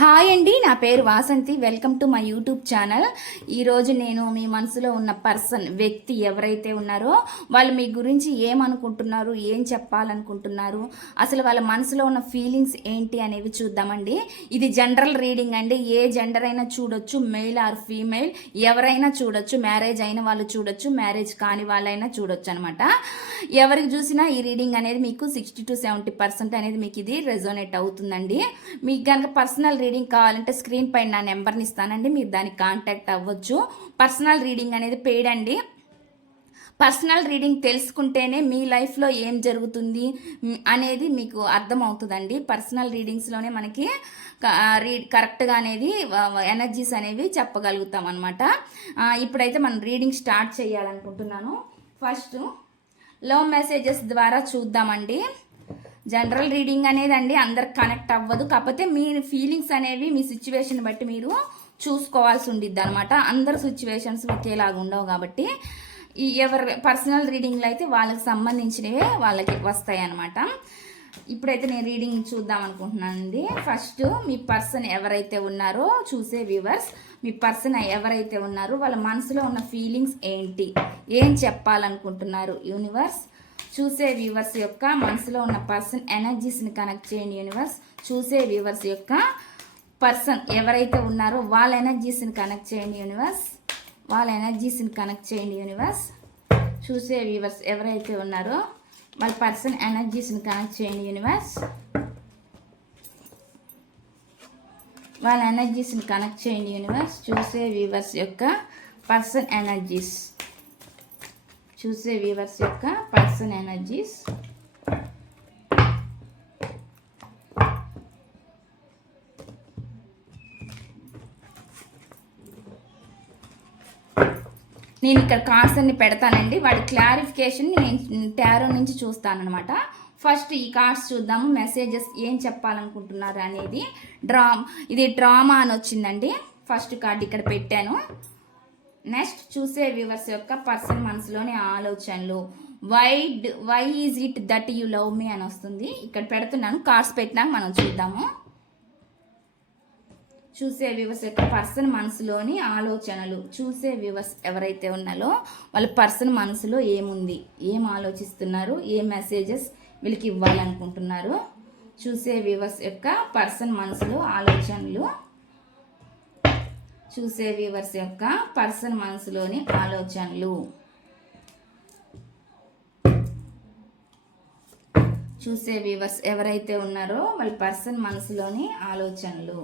Hi అండి, నా పేరు Vasanthi. Welcome to my YouTube channel. ఈరోజు నేను మీ మనసులో ఉన్న వ్యక్తి ఎవరైతే ఉన్నారో వాళ్ళు మీ గురించి ఏమనుకుంటున్నారు, ఏం చెప్పాలనుకుంటున్నారు, అసలు వాళ్ళ మనసులో ఉన్న ఫీలింగ్స్ ఏంటి అనేవి చూద్దామండి. ఇది జనరల్ రీడింగ్ అండి. ఏ జెండర్ అయినా చూడొచ్చు, మెయిల్ ఆర్ ఫీమేల్ ఎవరైనా చూడొచ్చు. మ్యారేజ్ అయిన వాళ్ళు చూడొచ్చు, మ్యారేజ్ కాని వాళ్ళైనా చూడొచ్చు అనమాట. ఎవరికి చూసినా ఈ రీడింగ్ అనేది మీకు 60 to 70% అనేది మీకు ఇది రెజోనేట్ అవుతుందండి. మీకు కనుక పర్సనల్ రీడింగ్ కావాలంటే స్క్రీన్ పైన నా నెంబర్ని ఇస్తానండి, మీరు దానికి కాంటాక్ట్ అవ్వచ్చు. పర్సనల్ రీడింగ్ అనేది పెయిడ్ అండి. పర్సనల్ రీడింగ్ తెలుసుకుంటేనే మీ లైఫ్లో ఏం జరుగుతుంది అనేది మీకు అర్థమవుతుందండి. పర్సనల్ రీడింగ్స్లోనే మనకి కరెక్ట్గా అనేది ఎనర్జీస్ అనేవి చెప్పగలుగుతాం అనమాట. ఇప్పుడైతే మనం రీడింగ్ స్టార్ట్ చేయాలనుకుంటున్నాను. ఫస్ట్ లవ్ మెసేజెస్ ద్వారా చూద్దామండి. జనరల్ రీడింగ్ అనేది అండి అందరికి కనెక్ట్ అవ్వదు, కాకపోతే మీ ఫీలింగ్స్ అనేవి మీ సిచ్యువేషన్ బట్టి మీరు చూసుకోవాల్సి ఉండిద్ది అనమాట. అందరు సిచ్యువేషన్స్ ఒకేలాగా ఉండవు కాబట్టి ఎవరి పర్సనల్ రీడింగ్లు అయితే వాళ్ళకి సంబంధించినవే వాళ్ళకి వస్తాయి అనమాట. ఇప్పుడైతే నేను రీడింగ్ చూద్దాం అనుకుంటున్నానండి. ఫస్ట్ మీ పర్సన్ ఎవరైతే ఉన్నారో చూసే వ్యూవర్స్, మీ పర్సన్ ఎవరైతే ఉన్నారో వాళ్ళ మనసులో ఉన్న ఫీలింగ్స్ ఏంటి, ఏం చెప్పాలనుకుంటున్నారు యూనివర్స్. చూసే వ్యూవర్స్ యొక్క మనసులో ఉన్న పర్సన్ ఎనర్జీస్ని కనెక్ట్ చేయండి యూనివర్స్. చూసే వ్యూవర్స్ యొక్క పర్సన్ ఎవరైతే ఉన్నారో వాళ్ళ ఎనర్జీస్ని కనెక్ట్ చేయండి యూనివర్స్. వాళ్ళ ఎనర్జీస్ని కనెక్ట్ చేయండి యూనివర్స్. చూసే వ్యూవర్స్ ఎవరైతే ఉన్నారో వాళ్ళ పర్సన్ ఎనర్జీస్ని కనెక్ట్ చేయండి యూనివర్స్. వాళ్ళ ఎనర్జీస్ని కనెక్ట్ చేయండి యూనివర్స్. చూసే వ్యూవర్స్ యొక్క పర్సన్ ఎనర్జీస్. చూసే వ్యూవర్స్ యొక్క పర్సన్ ఎనర్జీస్. నేను ఇక్కడ కార్డ్స్ అన్ని పెడతానండి, వాటి క్లారిఫికేషన్ నేను టారో నుంచి చూస్తానన్నమాట. ఫస్ట్ ఈ కార్డ్స్ చూద్దాము. మెసేజెస్ ఏం చెప్పాలనుకుంటున్నారు అనేది. ఇది డ్రామా అని వచ్చిందండి. ఫస్ట్ కార్డ్ ఇక్కడ పెట్టాను. నెక్స్ట్ చూసే వ్యూవర్స్ యొక్క పర్సన్ మనసులోని ఆలోచనలు. Why is it that you love me అని వస్తుంది. ఇక్కడ పెడుతున్నాను, కార్డ్స్ పెట్టినాక మనం చూద్దాము. చూసే వ్యూవర్స్ యొక్క పర్సన్ మనసులోని ఆలోచనలు. చూసే వ్యూవర్స్ ఎవరైతే ఉన్నారో వాళ్ళ పర్సన్ మనసులో ఏముంది, ఏం ఆలోచిస్తున్నారు, ఏ మెసేజెస్ వీళ్ళకి ఇవ్వాలనుకుంటున్నారు. చూసే వ్యూవర్స్ యొక్క పర్సన్ మనసులో ఆలోచనలు. చూసే వ్యూవర్స్ యొక్క పర్సన్ మనసులోని ఆలోచనలు. చూసే వ్యూవర్స్ ఎవరైతే ఉన్నారో వాళ్ళ పర్సన్ మనసులోని ఆలోచనలు.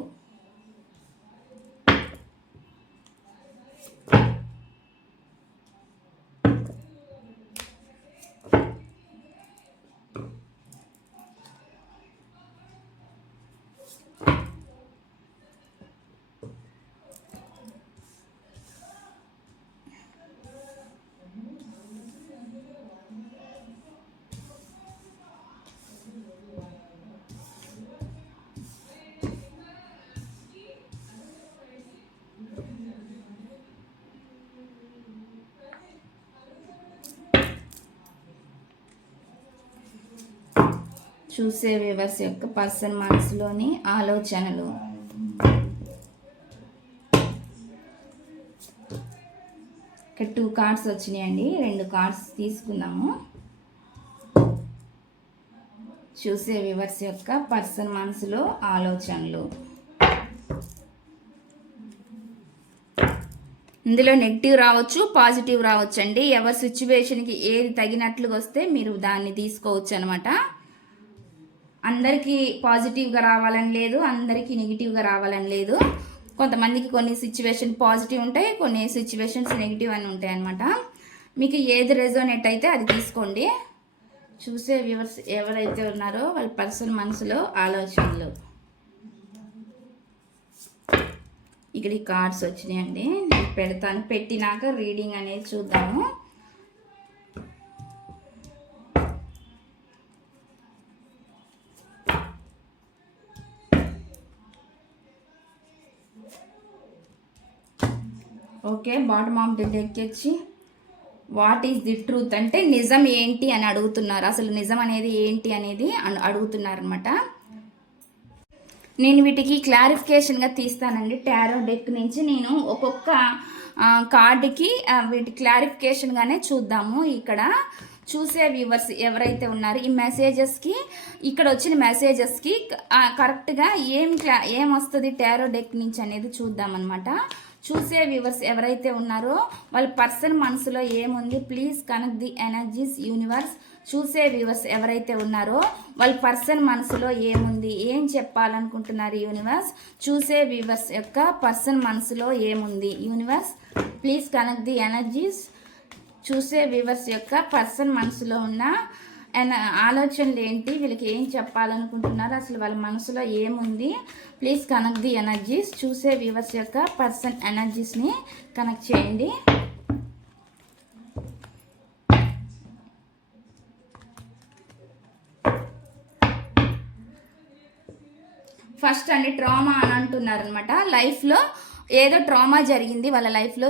చూసే వ్యూవర్స్ యొక్క పర్సన్ మనసులోని ఆలోచనలు. ఇక్కడ 2 కార్డ్స్ వచ్చినాయండి, 2 కార్డ్స్ తీసుకుందాము. చూసే వ్యూవర్స్ యొక్క పర్సన్ మనసులో ఆలోచనలు. ఇందులో నెగిటివ్ రావచ్చు, పాజిటివ్ రావచ్చు అండి. ఎవరి సిచ్యువేషన్కి ఏది తగినట్లుగా వస్తే మీరు దాన్ని తీసుకోవచ్చు అనమాట. అందరికీ పాజిటివ్గా రావాలని లేదు, అందరికీ నెగిటివ్గా రావాలని లేదు. కొంతమందికి కొన్ని సిచ్యువేషన్ పాజిటివ్ ఉంటాయి, కొన్ని సిచ్యువేషన్స్ నెగిటివ్ అని ఉంటాయి అన్నమాట. మీకు ఏది రెజోనేట్ అయితే అది తీసుకోండి. చూసే వ్యూవర్స్ ఎవరైతే ఉన్నారో వాళ్ళ పర్సన్ మనసులో ఆలోచనలు. ఇక్కడ ఈ కార్డ్స్ వచ్చినాయండి, నేను పెడతాను. పెట్టినాక రీడింగ్ అనేది చూద్దాము. Okay, bottom of the deck వచ్చి వాట్ ఈజ్ ది ట్రూత్ అంటే నిజం ఏంటి అని అడుగుతున్నారు. అసలు నిజం అనేది ఏంటి అనేది అడుగుతున్నారు అనమాట. నేను వీటికి క్లారిఫికేషన్గా తీస్తానండి. టారో డెక్ నుంచి నేను ఒక్కొక్క కార్డుకి వీటి క్లారిఫికేషన్గానే చూద్దాము. ఇక్కడ చూసే వ్యూవర్స్ ఎవరైతే ఉన్నారో ఈ మెసేజెస్కి, ఇక్కడ వచ్చిన మెసేజెస్కి కరెక్ట్గా ఏం వస్తుంది టారో డెక్ నుంచి అనేది చూద్దామన్నమాట. చూసే వ్యూవర్స్ ఎవరైతే ఉన్నారో వాళ్ళ పర్సన్ మనసులో ఏముంది, please connect the energies universe. చూసే వ్యూవర్స్ ఎవరైతే ఉన్నారో వాళ్ళ పర్సన్ మనసులో ఏముంది, ఏం చెప్పాలనుకుంటున్నారు యూనివర్స్. చూసే వ్యూవర్స్ యొక్క పర్సన్ మనసులో ఏముంది universe, please connect the energies. చూసే వ్యూవర్స్ యొక్క పర్సన్ మనసులో ఉన్న ఆలోచనలు ఏంటి, వీళ్ళకి ఏం చెప్పాలనుకుంటున్నారు, అసలు వాళ్ళ మనసులో ఏముంది, ప్లీజ్ కనెక్ట్ ది ఎనర్జీస్. చూసే వ్యూవర్స్ యొక్క పర్సన్ ఎనర్జీస్ని కనెక్ట్ చేయండి. ఫస్ట్ అండి ట్రామా అని అంటున్నారు అనమాట. లైఫ్లో ఏదో ట్రామా జరిగింది వాళ్ళ లైఫ్లో,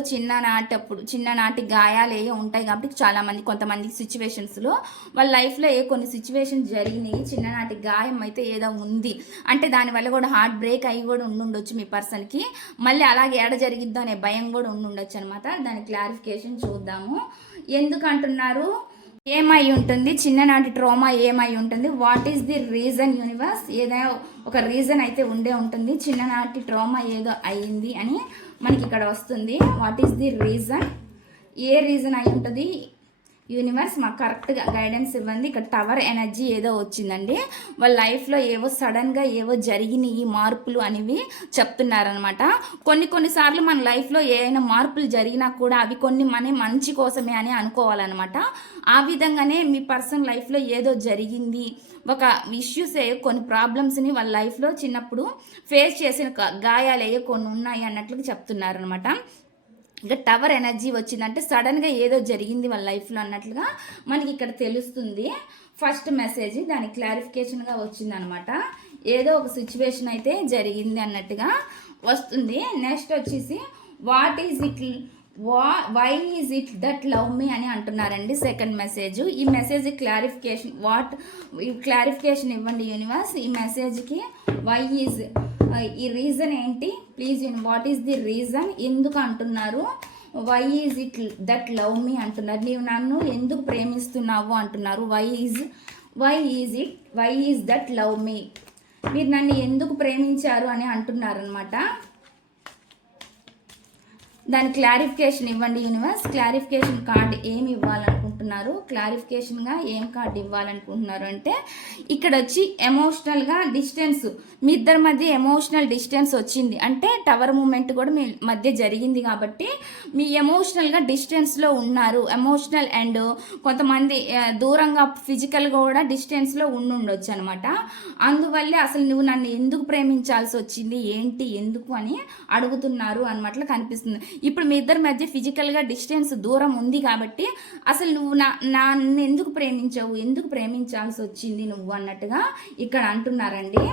చిన్ననాటి గాయాలు ఏవో ఉంటాయి కాబట్టి చాలామంది కొంతమంది సిచ్యువేషన్స్లో వాళ్ళ లైఫ్లో కొన్ని సిచ్యువేషన్స్ జరిగినాయి, చిన్ననాటి గాయం అయితే ఏదో ఉంది అంటే దానివల్ల కూడా హార్ట్ బ్రేక్ అయ్యి కూడా ఉండుండొచ్చు మీ పర్సన్కి. మళ్ళీ అలాగే ఏడ జరిగిద్దో అనే భయం కూడా ఉండుండొచ్చు అనమాట. దాని క్లారిఫికేషన్ చూద్దాము. ఎందుకు అంటున్నారు, ఏమై ఉంటుంది, చిన్ననాటి ట్రామా ఏమై ఉంటుంది, what is the reason universe. ఏదైనా ఒక రీజన్ అయితే ఉండే ఉంటుంది, చిన్ననాటి ట్రామా ఏదో అయ్యింది అని మనకి ఇక్కడ వస్తుంది. What is the reason, A reason అయి ఉంటుంది యూనివర్స్, మాకు కరెక్ట్గా గైడెన్స్ ఇవ్వండి. ఇక్కడ టవర్ ఎనర్జీ ఏదో వచ్చిందండి, వాళ్ళ లైఫ్లో ఏవో సడన్గా ఏవో జరిగినాయి మార్పులు అనేవి చెప్తున్నారనమాట. కొన్నిసార్లు మన లైఫ్లో ఏమైనా మార్పులు జరిగినా కూడా అవి కొన్ని మంచి కోసమే అని అనుకోవాలన్నమాట. ఆ విధంగానే మీ పర్సన్ లైఫ్లో ఏదో జరిగింది, ఒక ఇష్యూస్ కొన్ని ప్రాబ్లమ్స్ని వాళ్ళ లైఫ్లో చిన్నప్పుడు ఫేస్ చేసిన గాయాలు కొన్ని ఉన్నాయి అన్నట్లుగా చెప్తున్నారనమాట. ఇంకా టవర్ ఎనర్జీ వచ్చిందంటే సడన్గా ఏదో జరిగింది వాళ్ళ లైఫ్లో అన్నట్లుగా మనకి ఇక్కడ తెలుస్తుంది. ఫస్ట్ మెసేజ్ దాని క్లారిఫికేషన్గా వచ్చిందనమాట. ఏదో ఒక సిచ్యువేషన్ అయితే జరిగింది అన్నట్టుగా వస్తుంది. నెక్స్ట్ వచ్చేసి what is it, why is it that love me అని అంటున్నారండి. Second message. ఈ మెసేజ్ క్లారిఫికేషన్ ఇవ్వండి యూనివర్స్. ఈ మెసేజ్కి వై ఈజ్, ఈ రీజన్ ఏంటి please, what is the reason, ఎందుకు అంటున్నారు, why is it that love me అంటున్నారు, నీవు నన్ను ఎందుకు ప్రేమిస్తున్నావు అంటున్నారు, why is that love me, మీరు నన్ను ఎందుకు ప్రేమించారు అని అంటున్నారు అనమాట. దాని క్లారిఫికేషన్ ఇవ్వండి యూనివర్స్. క్లారిఫికేషన్ కార్డ్ ఏమి ఇవ్వాలనుకుంటున్నారు, క్లారిఫికేషన్గా ఏం కార్డు ఇవ్వాలనుకుంటున్నారు అంటే ఇక్కడ వచ్చి ఎమోషనల్గా డిస్టెన్స్, మీ ఇద్దరి మధ్య ఎమోషనల్ డిస్టెన్స్ వచ్చింది అంటే టవర్ మూమెంట్ కూడా మీ మధ్య జరిగింది కాబట్టి మీ ఎమోషనల్గా డిస్టెన్స్లో ఉన్నారు. ఎమోషనల్ అండ్ కొంతమంది దూరంగా ఫిజికల్గా కూడా డిస్టెన్స్లో ఉండొచ్చు అనమాట. అందువల్లే అసలు నువ్వు నన్ను ఎందుకు ప్రేమించాల్సి వచ్చింది, ఏంటి, ఎందుకు అని అడుగుతున్నారు అన్నట్లు కనిపిస్తుంది. ఇప్పుడు మీ ఇద్దరి మధ్య ఫిజికల్గా డిస్టెన్స్ దూరం ఉంది కాబట్టి అసలు నువ్వు నన్ను ఎందుకు ప్రేమించావు, ఎందుకు ప్రేమించాల్సి వచ్చింది నువ్వు అన్నట్టుగా ఇక్కడ అంటున్నారండి.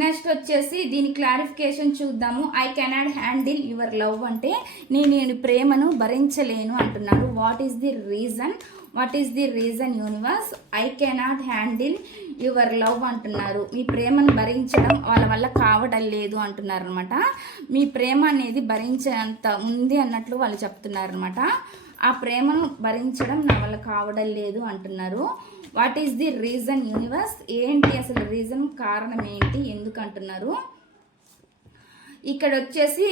నెక్స్ట్ వచ్చేసి దీని క్లారిఫికేషన్ చూద్దాము. I cannot handle your love అంటే నేను ప్రేమను భరించలేను అంటున్నారు. What is the reason universe, I cannot handle your love అంటున్నారు. మీ ప్రేమను భరించడం వాళ్ళ వల్ల కావడం లేదు అంటున్నారు అనమాట. మీ ప్రేమ అనేది భరించేంత ఉంది అన్నట్లు వాళ్ళు చెప్తున్నారు అనమాట. ఆ ప్రేమను భరించడం నా వల్ల కావడం లేదు అంటున్నారు. What is the reason universe, ఏంటి అసలు రీజన్, కారణం ఏంటి, ఎందుకు అంటున్నారు. ఇక్కడ వచ్చేసి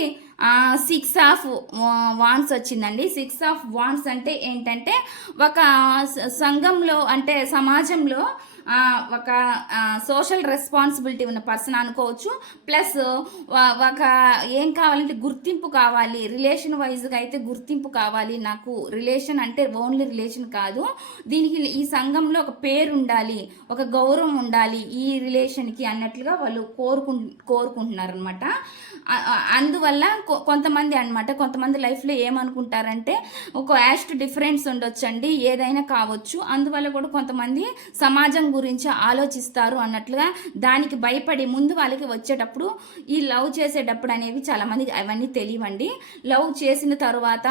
6 ఆఫ్ వాండ్స్ వచ్చిందండి. 6 ఆఫ్ వాండ్స్ అంటే ఏంటంటే ఒక సంఘంలో అంటే సమాజంలో ఒక సోషల్ రెస్పాన్సిబిలిటీ ఉన్న పర్సన్ అనుకోవచ్చు. ప్లస్ ఒక ఏం కావాలంటే గుర్తింపు కావాలి, రిలేషన్ వైజ్గా అయితే గుర్తింపు కావాలి నాకు. రిలేషన్ అంటే ఓన్లీ రిలేషన్ కాదు, దీనికి ఈ సంఘంలో ఒక పేరు ఉండాలి, ఒక గౌరవం ఉండాలి ఈ రిలేషన్కి అన్నట్లుగా వాళ్ళు కోరుకుంటున్నారు అనమాట. అందువల్ల కొంతమంది లైఫ్లో ఏమనుకుంటారంటే ఒక యాస్ట్ డిఫరెన్స్ ఉండొచ్చండి, ఏదైనా కావచ్చు. అందువల్ల కూడా కొంతమంది సమాజం గురించి ఆలోచిస్తారు అన్నట్లుగా దానికి భయపడి ముందు వాళ్ళకి వచ్చేటప్పుడు ఈ లవ్ చేసేటప్పుడు అనేవి చాలామందికి అవన్నీ తెలియవండి. లవ్ చేసిన తర్వాత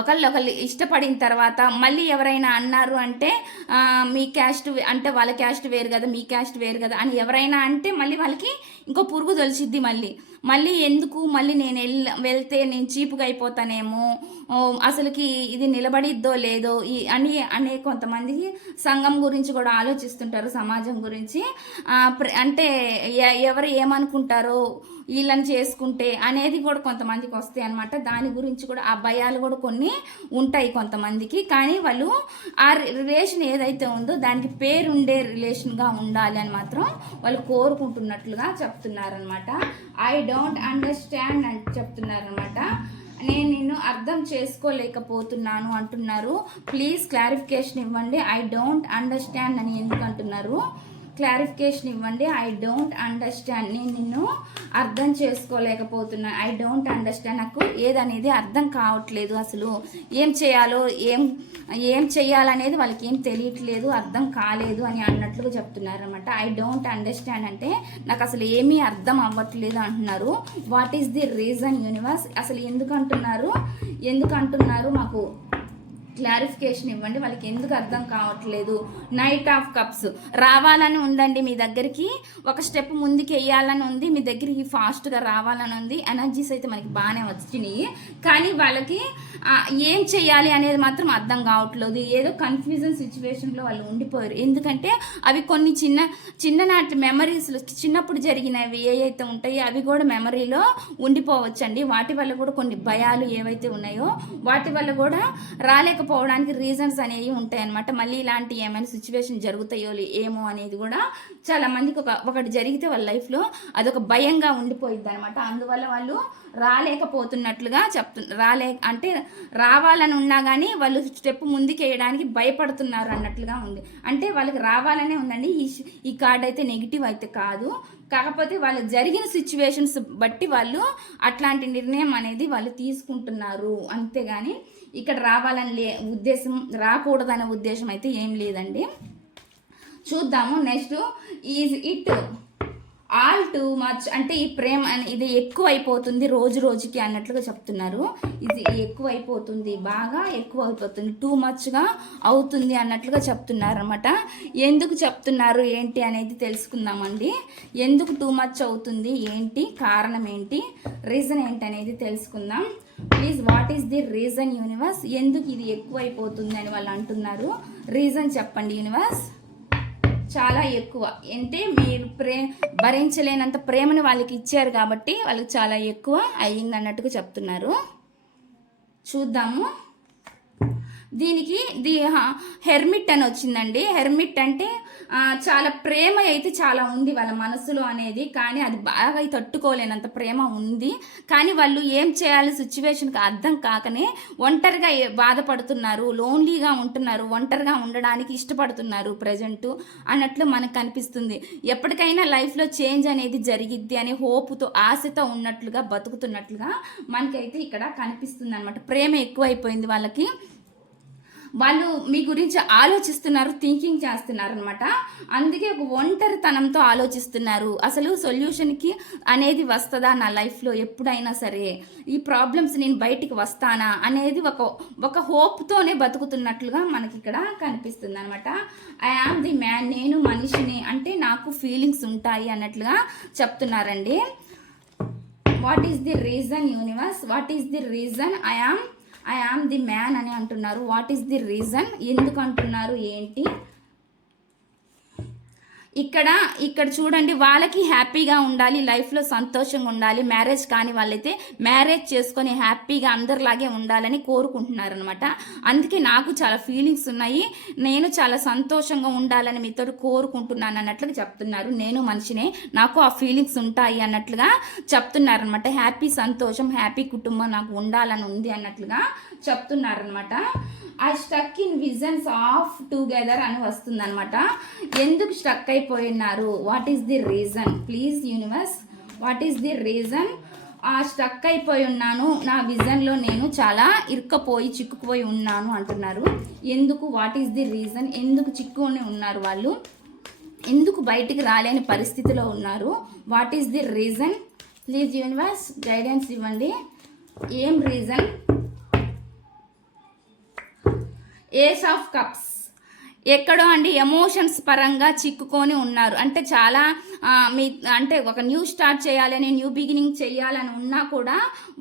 ఒకళ్ళు ఇష్టపడిన తర్వాత మళ్ళీ ఎవరైనా అన్నారు అంటే మీ క్యాస్ట్ అంటే వాళ్ళ క్యాస్ట్ వేరు కదా, మీ క్యాస్ట్ వేరు కదా అని ఎవరైనా అంటే మళ్ళీ వాళ్ళకి ఇంకో పురుగు తొలిసిద్ది. మళ్ళీ ఎందుకు, మళ్ళీ నేను వెళ్తే నేను చీపుగా అయిపోతానేమో, అసలుకి ఇది నిలబడిద్దో లేదో అనే కొంతమందికి సంఘం గురించి కూడా ఆలోచిస్తుంటారు, సమాజం గురించి. అంటే ఎవరు ఏమనుకుంటారో వీళ్ళని చేసుకుంటే అనేది కూడా కొంతమందికి వస్తాయి అన్నమాట. దాని గురించి కూడా ఆ భయాలు కూడా కొన్ని ఉంటాయి కొంతమందికి. కానీ వాళ్ళు ఆ రిలేషన్ ఏదైతే ఉందో దానికి పేరుండే రిలేషన్గా ఉండాలి అని మాత్రం వాళ్ళు కోరుకుంటున్నట్లుగా చెప్తున్నారనమాట. ఐ డోంట్ అండర్స్టాండ్ అని చెప్తున్నారనమాట. నేను నిన్ను అర్థం చేసుకోలేకపోతున్నాను అంటున్నారు. ప్లీజ్ క్లారిఫికేషన్ ఇవ్వండి. ఐ డోంట్ అండర్స్టాండ్ అని ఎందుకు అంటున్నారు? క్లారిఫికేషన్ ఇవ్వండి. ఐ డోంట్ అండర్స్టాండ్, నేను నిన్ను అర్థం చేసుకోలేకపోతున్నా. ఐ డోంట్ అండర్స్టాండ్, నాకు ఏదనేది అర్థం కావట్లేదు, అసలు ఏం చేయాలో ఏం చేయాలనేది వాళ్ళకి ఏం తెలియట్లేదు, అర్థం కాలేదు అని అన్నట్లుగా చెప్తున్నారు అనమాట. ఐ డోంట్ అండర్స్టాండ్ అంటే నాకు అసలు ఏమీ అర్థం అవ్వట్లేదు అంటున్నారు. What is the reason universe? అసలు ఎందుకు అంటున్నారు మాకు క్లారిఫికేషన్ ఇవ్వండి. వాళ్ళకి ఎందుకు అర్థం కావట్లేదు? నైట్ ఆఫ్ కప్స్ రావాలని ఉందండి మీ దగ్గరికి, ఒక స్టెప్ ముందుకు వేయాలని ఉంది మీ దగ్గరికి, ఫాస్ట్గా రావాలని ఉంది. ఎనర్జీస్ అయితే మనకి బాగానే వచ్చినాయి, కానీ వాళ్ళకి ఏం చేయాలి అనేది మాత్రం అర్థం కావట్లేదు. ఏదో కన్ఫ్యూజన్ సిచ్యువేషన్లో వాళ్ళు ఉండిపోయారు. ఎందుకంటే అవి కొన్ని చిన్ననాటి మెమరీస్, చిన్నప్పుడు జరిగినవి ఏవైతే ఉంటాయో అవి కూడా మెమరీలో ఉండిపోవచ్చండి. వాటి వల్ల కూడా కొన్ని భయాలు ఏవైతే ఉన్నాయో వాటి వల్ల కూడా రాలేకపోవడానికి రీజన్స్ అనేవి ఉంటాయి అన్నమాట. మళ్ళీ ఇలాంటి ఏమైనా సిచ్యువేషన్ జరుగుతాయో ఏమో అనేది కూడా చాలా మందికి ఒకటి జరిగితే వాళ్ళ లైఫ్లో అదొక భయంగా ఉండిపోయింది అనమాట. అందువల్ల వాళ్ళు రాలేకపోతున్నట్లుగా అంటే రావాలని ఉన్నా కానీ వాళ్ళు స్టెప్ ముందుకు వేయడానికి భయపడుతున్నారు అన్నట్లుగా ఉంది. అంటే వాళ్ళకి రావాలనే ఉందండి. ఈ కార్డ్ అయితే నెగిటివ్ అయితే కాదు, కాకపోతే వాళ్ళు జరిగిన సిచ్యువేషన్స్ బట్టి వాళ్ళు అట్లాంటి నిర్ణయం అనేది వాళ్ళు తీసుకుంటున్నారు. అంతేగాని ఇక్కడ రావాలని ఉద్దేశం, రాకూడదనే ఉద్దేశం అయితే ఏం లేదండి. చూద్దాము next. Is it all too much అంటే ఈ ప్రేమ ఇది ఎక్కువ అయిపోతుంది రోజు రోజుకి అన్నట్లుగా చెప్తున్నారు. ఇది ఎక్కువ అయిపోతుంది, బాగా ఎక్కువ అయిపోతుంది, టూ మచ్గా అవుతుంది అన్నట్లుగా చెప్తున్నారు అనమాట. ఎందుకు చెప్తున్నారు ఏంటి అనేది తెలుసుకుందామండి. ఎందుకు టూ మచ్ అవుతుంది ఏంటి, కారణం ఏంటి, రీజన్ ఏంటి అనేది తెలుసుకుందాం. Please what is the reason universe? ఎందుకు ఇది ఎక్కువ అయిపోతుంది అని వాళ్ళు అంటున్నారు. రీజన్ చెప్పండి యూనివర్స్. చాలా ఎక్కువ అంటే మీరు భరించలేనంత ప్రేమను వాళ్ళకి ఇచ్చారు కాబట్టి వాళ్ళకి చాలా ఎక్కువ అయ్యింది అన్నట్టుగా చెప్తున్నారు. చూద్దాము. దీనికి హెర్మిట్ అని వచ్చిందండి. హెర్మిట్ అంటే చాలా ప్రేమ అయితే చాలా ఉంది వాళ్ళ మనసులో అనేది, కానీ అది బాగా తట్టుకోలేనంత ప్రేమ ఉంది. కానీ వాళ్ళు ఏం చేయాలి సిచ్యువేషన్కి అర్థం కాకనే ఒంటరిగా బాధపడుతున్నారు, లోన్లీగా ఉంటున్నారు, ఒంటరిగా ఉండడానికి ఇష్టపడుతున్నారు ప్రజెంట్ అన్నట్లు మనకు కనిపిస్తుంది. ఎప్పటికైనా లైఫ్లో చేంజ్ అనేది జరిగిద్ది అనే హోప్తో, ఆశతో ఉన్నట్లుగా బతుకుతున్నట్లుగా మనకైతే ఇక్కడ కనిపిస్తుంది అనమాట. ప్రేమ ఎక్కువైపోయింది వాళ్ళకి. వాళ్ళు మీ గురించి ఆలోచిస్తున్నారు, థింకింగ్ చేస్తున్నారు అనమాట. అందుకే ఒక ఒంటరితనంతో ఆలోచిస్తున్నారు. అసలు సొల్యూషన్కి అనేది వస్తుందా నా లైఫ్లో ఎప్పుడైనా సరే, ఈ ప్రాబ్లమ్స్ నేను బయటికి వస్తానా అనేది ఒక హోప్తోనే బతుకుతున్నట్లుగా మనకి ఇక్కడ కనిపిస్తుంది అనమాట. ఐ ఆమ్ ది మ్యాన్, నేను మనిషిని, అంటే నాకు ఫీలింగ్స్ ఉంటాయి అన్నట్లుగా చెప్తున్నారండి. What is the reason universe? What is the reason? I am the man అని అంటున్నారు. What is the reason? ఎందుకు అంటున్నారు ఏంటి? ఇక్కడ చూడండి, వాళ్ళకి హ్యాపీగా ఉండాలి, లైఫ్లో సంతోషంగా ఉండాలి. మ్యారేజ్ కాని వాళ్ళైతే మ్యారేజ్ చేసుకొని హ్యాపీగా అందరిలాగే ఉండాలని కోరుకుంటున్నారు అనమాట. అందుకే నాకు చాలా ఫీలింగ్స్ ఉన్నాయి, నేను చాలా సంతోషంగా ఉండాలని మీతో కోరుకుంటున్నాను అన్నట్లుగా చెప్తున్నారు. నేను మనిషినే, నాకు ఆ ఫీలింగ్స్ ఉంటాయి అన్నట్లుగా చెప్తున్నారు అనమాట. హ్యాపీ, సంతోషం, హ్యాపీ కుటుంబం నాకు ఉండాలని ఉంది అన్నట్లుగా చెప్తున్నారనమాట. I stuck in visions of together అని వస్తుంది అనమాట. ఎందుకు స్టక్ అయిపోయినారు? What is the reason? Please universe, what is the reason? Stuck అయిపోయి ఉన్నాను, నా విజన్లో నేను చాలా చిక్కుపోయి ఉన్నాను అంటున్నారు. ఎందుకు? What is the reason? ఎందుకు చిక్కుని ఉన్నారు వాళ్ళు? ఎందుకు బయటికి రాలేని పరిస్థితిలో ఉన్నారు? What is the reason? Please universe guidance ఇవ్వండి. ఏం రీజన్? Ace of cups. ఎక్కడో అండి ఎమోషన్స్ పరంగా చిక్కుకొని ఉన్నారు. అంటే చాలా మీ అంటే ఒక న్యూ స్టార్ట్ చేయాలని, న్యూ బిగినింగ్ చేయాలని ఉన్నా కూడా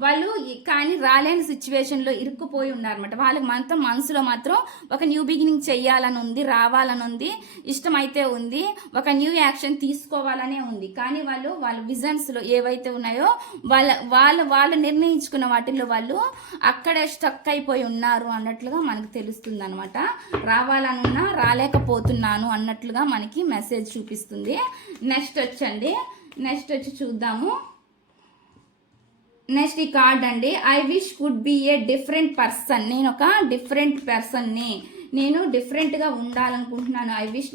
వాళ్ళు కానీ రాలేని సిచ్యువేషన్లో ఇరుక్కుపోయి ఉన్నారన్నమాట. వాళ్ళకి మాత్రం మనసులో మాత్రం ఒక న్యూ బిగినింగ్ చేయాలని ఉంది, రావాలని ఉంది, ఇష్టమైతే ఉంది, ఒక న్యూ యాక్షన్ తీసుకోవాలనే ఉంది. కానీ వాళ్ళ విజన్స్లో ఏవైతే ఉన్నాయో వాళ్ళు నిర్ణయించుకున్న వాటిల్లో వాళ్ళు అక్కడే స్టక్ అయిపోయి ఉన్నారు అన్నట్లుగా మనకు తెలుస్తుంది అనమాట. రావాలనున్నా రాలేకపోతున్నాను అన్నట్లుగా మనకి మెసేజ్ చూపిస్తుంది. నెక్స్ట్ వచ్చి చూద్దాము. నెక్స్ట్ ఈ కార్డ్ అండి, I wish could be a different person. నేను ఒక డిఫరెంట్ పర్సన్ని, నేను డిఫరెంట్గా ఉండాలనుకుంటున్నాను. ఐ విష్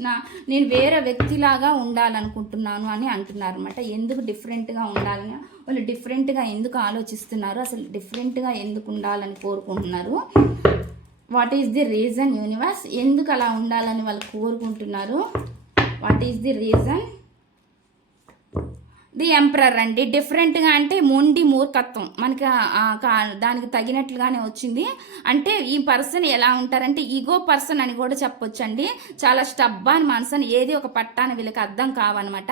నేను వేరే వ్యక్తిలాగా ఉండాలనుకుంటున్నాను అని అంటున్నారు అనమాట. ఎందుకు డిఫరెంట్గా ఉండాలని, వాళ్ళు డిఫరెంట్గా ఎందుకు ఆలోచిస్తున్నారు, అసలు డిఫరెంట్గా ఎందుకు ఉండాలని కోరుకుంటున్నారు, what is the reason universe, ఎందుకు అలా ఉండాలని వాళ్ళు కోరుకుంటున్నారు, what is the reason. The emperor అండి, డిఫరెంట్గా అంటే మొండి మూర్ఖత్వం మనకి దానికి తగినట్లుగానే వచ్చింది. అంటే ఈ పర్సన్ ఎలా ఉంటారంటే ఈగో పర్సన్ అని కూడా చెప్పొచ్చండి. చాలా స్టబ్బాన్ మనసు, ఏది ఒక పట్టాన్ని వీళ్ళకి అర్థం కావన్నమాట.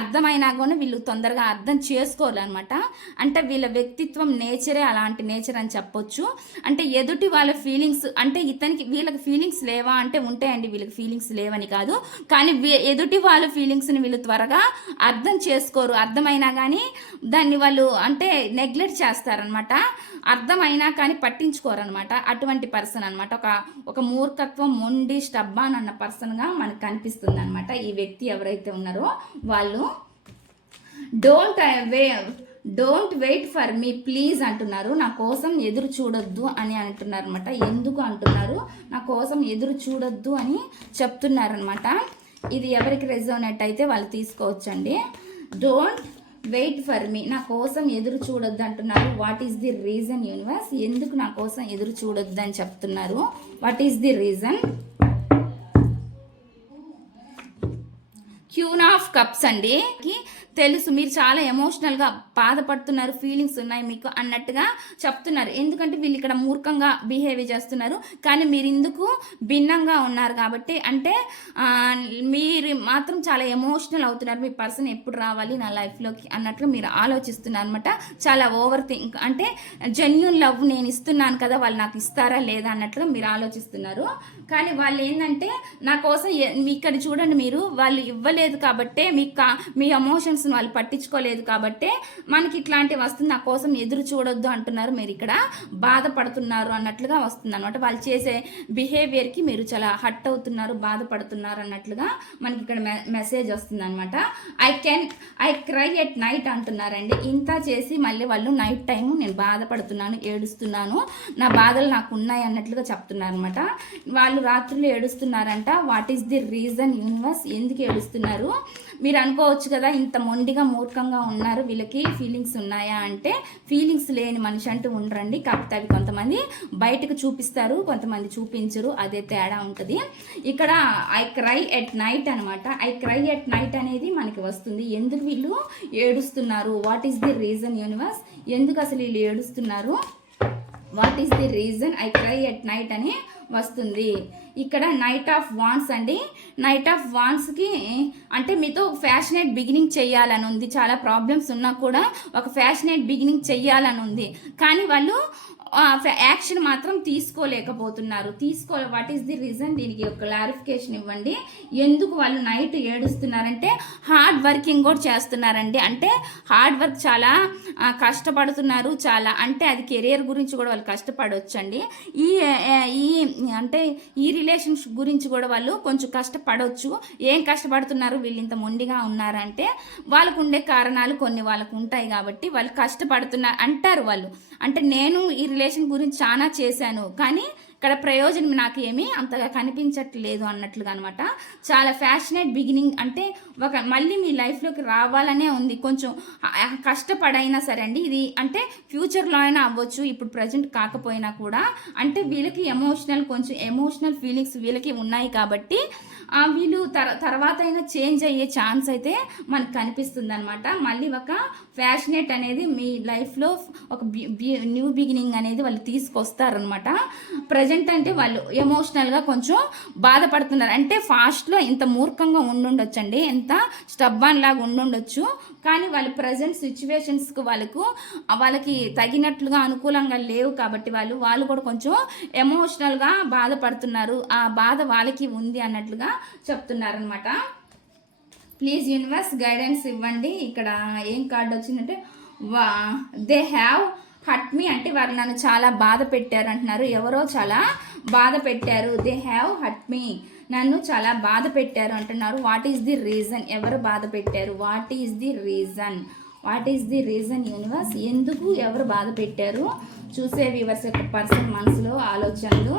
అర్థమైనా కూడా వీళ్ళు తొందరగా అర్థం చేసుకోవాలన్నమాట. అంటే వీళ్ళ వ్యక్తిత్వం నేచరే అలాంటి నేచర్ అని చెప్పొచ్చు. అంటే ఎదుటి వాళ్ళ ఫీలింగ్స్, అంటే వీళ్ళకి ఫీలింగ్స్ లేవా అంటే ఉంటాయండి, వీళ్ళకి ఫీలింగ్స్ లేవని కాదు, కానీ ఎదుటి వాళ్ళ ఫీలింగ్స్ని వీళ్ళు త్వరగా అర్థం చేసుకోరు. అర్థమైనా కానీ దాన్ని వాళ్ళు అంటే నెగ్లెక్ట్ చేస్తారనమాట. అర్థమైనా కానీ పట్టించుకోరనమాట. అటువంటి పర్సన్ అనమాట. ఒక మూర్ఖత్వం, మొండి, స్టబ్బాన్ అన్న పర్సన్గా మనకు కనిపిస్తుంది అనమాట. ఈ వ్యక్తి ఎవరైతే ఉన్నారో వాళ్ళు don't wait for me please అంటున్నారు. నా కోసం ఎదురు చూడొద్దు అని అంటున్నారు అనమాట. ఎందుకు అంటున్నారు, నా కోసం ఎదురు చూడొద్దు అని చెప్తున్నారనమాట. ఇది ఎవరికి రెజోనేట్ అయితే వాళ్ళు తీసుకోవచ్చండి. డోంట్ వెయిట్ ఫర్ మీ, నా కోసం ఎదురు చూడొద్దు అంటున్నారు. What is the reason universe, ఎందుకు నా కోసం ఎదురు చూడొద్దు అని చెప్తున్నారు, what is the reason. Queen of cups అండి, తెలుసు మీరు చాలా ఎమోషనల్గా బాధపడుతున్నారు, ఫీలింగ్స్ ఉన్నాయి మీకు అన్నట్టుగా చెప్తున్నారు. ఎందుకంటే వీళ్ళు ఇక్కడ మూర్ఖంగా బిహేవ్ చేస్తున్నారు, కానీ మీరు ఇందుకు భిన్నంగా ఉన్నారు కాబట్టి, అంటే మీరు మాత్రం చాలా ఎమోషనల్ అవుతున్నారు. మీ పర్సన్ ఎప్పుడు రావాలి నా లైఫ్లోకి అన్నట్లు మీరు ఆలోచిస్తున్నారు అనమాట. చాలా ఓవర్ థింక్, అంటే జెన్యూన్ లవ్ నేను ఇస్తున్నాను కదా, వాళ్ళు నాకు ఇస్తారా లేదా అన్నట్లుగా మీరు ఆలోచిస్తున్నారు. కానీ వాళ్ళు ఏంటంటే నా కోసం ఇక్కడ చూడండి, మీరు వాళ్ళు ఇవ్వలేదు కాబట్టే మీ ఎమోషన్స్ వాళ్ళు పట్టించుకోలేదు కాబట్టి మనకి ఇట్లాంటివి వస్తుంది. నా కోసం ఎదురు చూడొద్దు అంటున్నారు, మీరు ఇక్కడ బాధపడుతున్నారు అన్నట్లుగా వస్తుంది అనమాట. వాళ్ళు చేసే బిహేవియర్కి మీరు చాలా హట్ అవుతున్నారు, బాధపడుతున్నారు అన్నట్లుగా మనకి ఇక్కడ మెసేజ్ వస్తుంది అనమాట. ఐ క్రై ఎట్ నైట్ అంటున్నారండి. ఇంత చేసి మళ్ళీ వాళ్ళు నైట్ టైము నేను బాధపడుతున్నాను, ఏడుస్తున్నాను, నా బాధలు నాకు ఉన్నాయి అన్నట్లుగా చెప్తున్నారు అనమాట. వాళ్ళు రాత్రులు ఏడుస్తున్నారంట. What is the reason universe, ఎందుకు ఏడుస్తున్నారు. మీరు అనుకోవచ్చు కదా, ఇంత మొండిగా మూర్ఖంగా ఉన్నారు, వీళ్ళకి ఫీలింగ్స్ ఉన్నాయా అంటే ఫీలింగ్స్ లేని మనిషి అంటూ ఉండరండి. కాకపోతే అవి కొంతమంది బయటకు చూపిస్తారు, కొంతమంది చూపించరు, అదే తేడా ఉంటుంది. ఇక్కడ ఐ క్రై ఎట్ నైట్ అనమాట. ఐ క్రై ఎట్ నైట్ అనేది మనకి వస్తుంది. ఎందుకు వీళ్ళు ఏడుస్తున్నారు, what is the reason universe, ఎందుకు అసలు వీళ్ళు ఏడుస్తున్నారు, what is the reason I cry at night అని వస్తుంది. ఇక్కడ నైట్ ఆఫ్ వాన్స్ అండి. నైట్ ఆఫ్ వాన్స్కి అంటే మీతో ఫ్యాషనేట్ బిగినింగ్ చేయాలని ఉంది. చాలా ప్రాబ్లమ్స్ ఉన్నా కూడా ఒక ఫ్యాషనేట్ బిగినింగ్ చెయ్యాలని ఉంది, కానీ వాళ్ళు యాక్షన్ మాత్రం తీసుకోలేకపోతున్నారు. వాట్ ఈస్ ది రీజన్, దీనికి ఒక క్లారిఫికేషన్ ఇవ్వండి. ఎందుకు వాళ్ళు నైట్ ఏడుస్తున్నారంటే హార్డ్ వర్కింగ్ కూడా చేస్తున్నారండి. అంటే హార్డ్ వర్క్ చాలా కష్టపడుతున్నారు, చాలా అంటే అది కెరియర్ గురించి కూడా వాళ్ళు కష్టపడవచ్చండి. అంటే ఈ రిలేషన్షిప్ గురించి కూడా వాళ్ళు కొంచెం కష్టపడవచ్చు. ఏం కష్టపడుతున్నారు, వీళ్ళు ఇంత మొండిగా ఉన్నారంటే వాళ్ళకు ఉండే కారణాలు కొన్ని వాళ్ళకు ఉంటాయి కాబట్టి వాళ్ళు కష్టపడుతున్నారు అంటారు వాళ్ళు. అంటే నేను ఈ రిలేషన్ గురించి చాలా చేశాను, కానీ ఇక్కడ ప్రయోజనం నాకు ఏమీ అంతగా కనిపించట్లేదు అన్నట్లుగా అనమాట. చాలా ఫ్యాషనేట్ బిగినింగ్ అంటే మళ్ళీ మీ లైఫ్లోకి రావాలనే ఉంది. కొంచెం కష్టపడైనా సరే అండి, ఇది అంటే ఫ్యూచర్లో అయినా అవ్వచ్చు, ఇప్పుడు ప్రజెంట్ కాకపోయినా కూడా. అంటే వీళ్ళకి కొంచెం ఎమోషనల్ ఫీలింగ్స్ వీళ్ళకి ఉన్నాయి కాబట్టి వీళ్ళు తర్వాత అయినా చేంజ్ అయ్యే ఛాన్స్ అయితే మనకు కనిపిస్తుంది అనమాట. మళ్ళీ ఒక ఫ్యాషనేట్ అనేది మీ లైఫ్లో ఒక న్యూ బిగినింగ్ అనేది వాళ్ళు తీసుకొస్తారనమాట. ప్రజెంట్ అంటే వాళ్ళు ఎమోషనల్గా కొంచెం బాధపడుతున్నారు. అంటే ఫాస్ట్లో ఇంత మూర్ఖంగా ఉండుండొచ్చండి, ఎంత స్టబ్బాన్ లాగా ఉండుండొచ్చు. కానీ వాళ్ళ ప్రజెంట్ సిచ్యువేషన్స్కి వాళ్ళకి తగినట్లుగా అనుకూలంగా లేవు కాబట్టి వాళ్ళు కూడా కొంచెం ఎమోషనల్గా బాధపడుతున్నారు. ఆ బాధ వాళ్ళకి ఉంది అన్నట్లుగా చెప్తున్నారనమాట. ప్లీజ్ యూనివర్స్ గైడెన్స్ ఇవ్వండి. ఇక్కడ ఏం కార్డు వచ్చిందంటే దే హ్యావ్ హట్ మీ, అంటే వాళ్ళు నన్ను చాలా బాధ పెట్టారు అంటున్నారు. ఎవరో చాలా బాధ పెట్టారు. దే హ్యావ్ హట్ మీ, నన్ను చాలా బాధ పెట్టారు అంటున్నారు. What is the reason? ఎవరు బాధ పెట్టారు? What is the reason? What is the reason universe? ఎందుకు ఎవరు బాధ పెట్టారు? చూసే వ్యూవర్స్ యొక్క పర్సన్ మనసులో ఆలోచనలు,